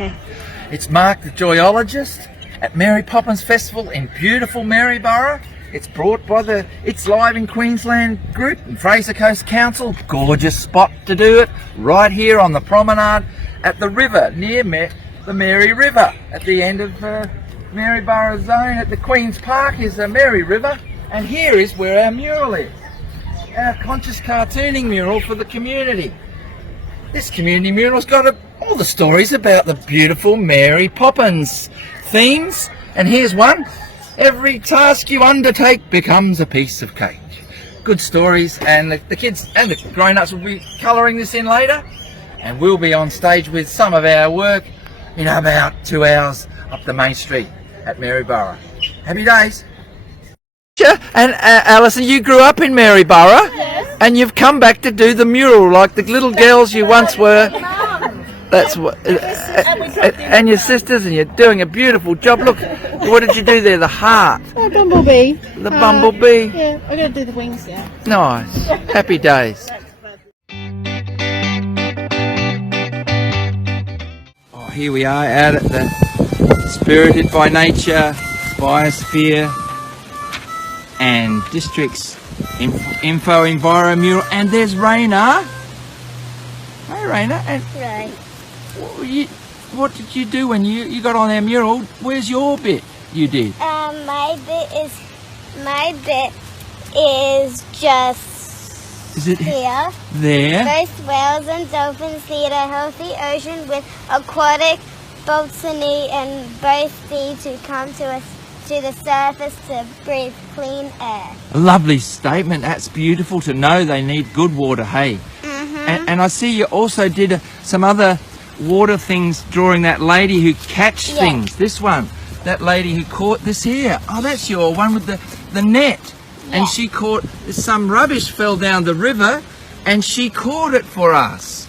Okay. It's Marc the Joyologist at Mary Poppins Festival in beautiful Maryborough. It's brought by the It's Live in Queensland group and Fraser Coast Council. Gorgeous spot to do it, right here on the promenade at the river, near the Mary River. At the end of Maryborough zone at the Queen's Park is the Mary River, and here is where our mural is. Our conscious cartooning mural for the community. This community mural's got all the stories about the beautiful Mary Poppins themes, and here's one. Every task you undertake becomes a piece of cake. Good stories, and the kids and the grown-ups will be colouring this in later, and we'll be on stage with some of our work in about 2 hours up the main street at Maryborough. Happy days. And Alison, you grew up in Maryborough, Yes. and you've come back to do the mural like the little girls you once were. That's what, and your sisters, and you're doing a beautiful job. Look, what did you do there? The heart, Oh, bumblebee. the bumblebee. Yeah, I'm going to do the wings now. Nice. Happy days. Oh, here we are out at the Spirited by Nature Biosphere and Districts Info Enviro mural, and there's Raina. Hey Raina, and Right. what did you do when you got on our mural? Where's your bit you did? My bit is just Is it here. there? Both whales and dolphins need a healthy ocean with aquatic botany, and both need to come to the surface to breathe clean air. A lovely statement. That's beautiful to know they need good water, hey? And I see you also did some other water things, drawing that lady who catch Yeah. things. This one, that lady who caught this here. Oh, that's your one with the net. Yeah. And she caught, some rubbish fell down the river and she caught it for us.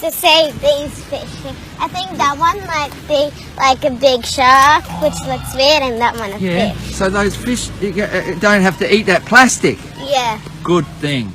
To save these fish. I think that one might be like a big shark, which looks weird, and that one a Yeah. fish. So those fish don't have to eat that plastic. Yeah. Good thing.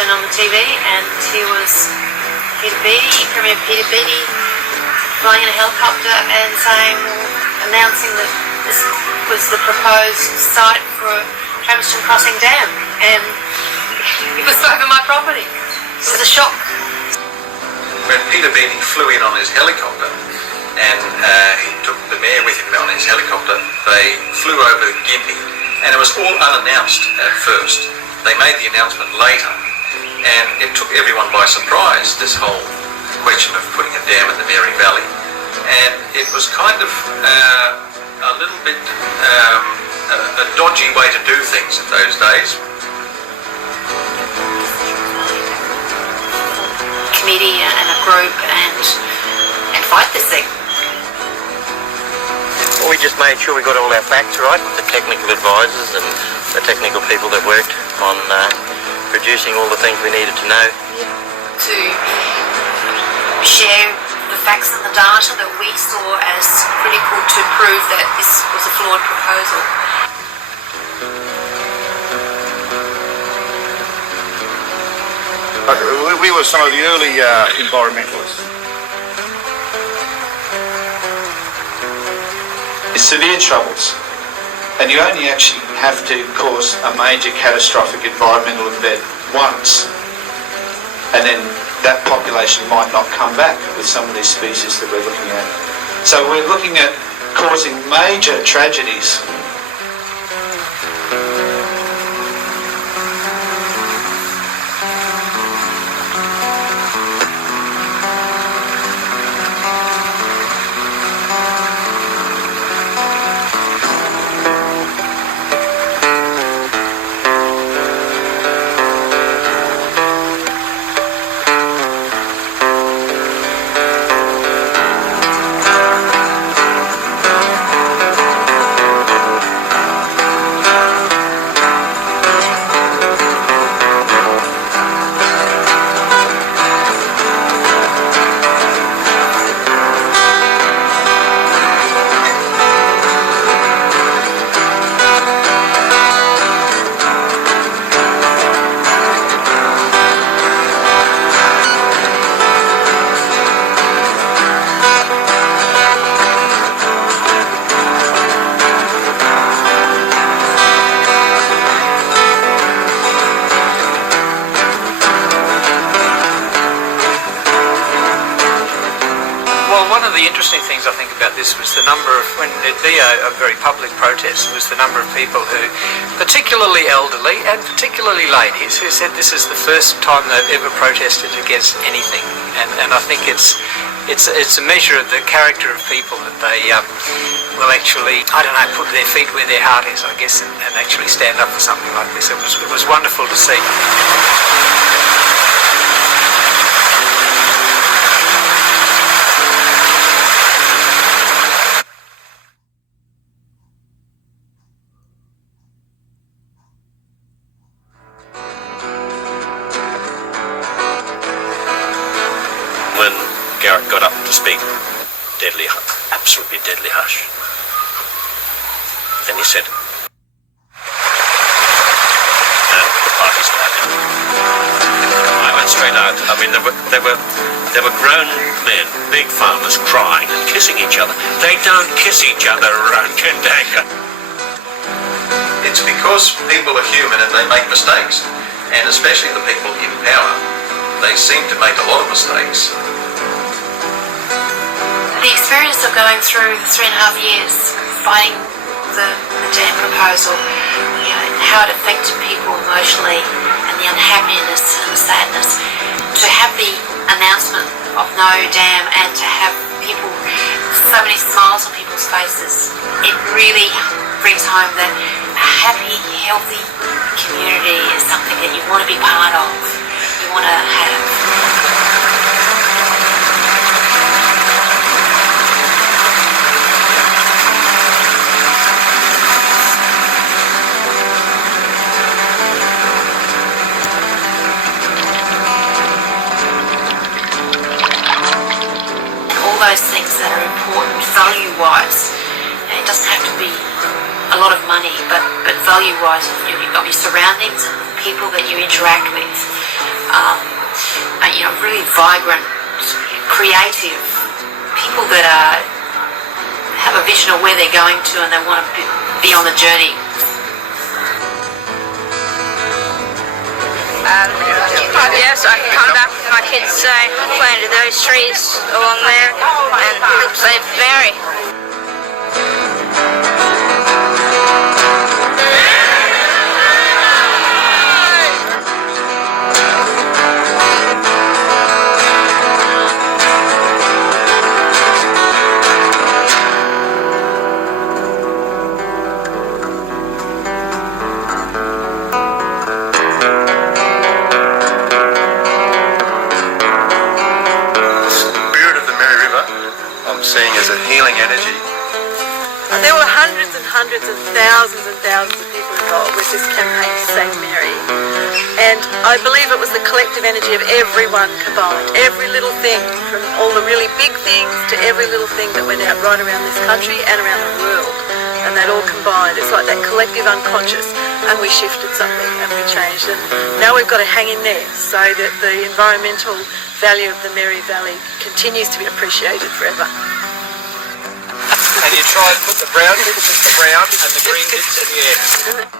On the TV, and he'd be Premier Peter Beattie flying in a helicopter and announcing that this was the proposed site for Traveston Crossing Dam, and it was over my property. It was a shock. When Peter Beattie flew in on his helicopter, and he took the mayor with him on his helicopter, they flew over Gympie, and it was all unannounced at first. They made the announcement later. And it took everyone by surprise, this whole question of putting a dam in the Mary Valley. And it was kind of a little bit a dodgy way to do things in those days. Committee and a group and fight this thing. We just made sure we got all our facts right with the technical advisors and the technical people that worked on producing all the things we needed to know. To share the facts and the data that we saw as critical to prove that this was a flawed proposal. We were some of the early environmentalists. Severe troubles, and you only actually have to cause a major catastrophic environmental event once, and then that population might not come back with some of these species that we're looking at. So we're looking at causing major tragedies. the interesting things I think about this was the number of, when there'd be a very public protest, was the number of people who, particularly elderly and particularly ladies, who said this is the first time they've ever protested against anything. And I think it's a measure of the character of people that they will actually, I don't know, put their feet where their heart is, I guess, and actually stand up for something like this. It was wonderful to see. When Garrett got up to speak, absolutely deadly hush. Then he said, and the party started. I went straight out. I mean, there were grown men, big farmers, crying and kissing each other. They don't kiss each other around Kendanga. It's because people are human and they make mistakes, and especially the people in power. They seem to make a lot of mistakes. The experience of going through 3.5 years fighting the dam proposal, you know, how it affected people emotionally and the unhappiness and the sadness, to have the announcement of no dam and to have people, so many smiles on people's faces, it really brings home that a happy, healthy community is something that you want to be part of, you want to have. Those things that are important value-wise. It doesn't have to be a lot of money, but value-wise of your surroundings and the people that you interact with. You know, really vibrant, creative people that have a vision of where they're going to and they want to be on the journey. Yes, I can come back with my kids, planted those trees along there and help save Mary. seeing as a healing energy. There were hundreds and hundreds and thousands of people involved with this campaign to save Mary. And I believe it was the collective energy of everyone combined. Every little thing, from all the really big things to every little thing that went out right around this country and around the world. And that all combined. It's like that collective unconscious. And we shifted something and we changed. And now we've got to hang in there so that the environmental value of the Mary Valley continues to be appreciated forever. And you try and put the brown bits in the ground and the green bits in the air.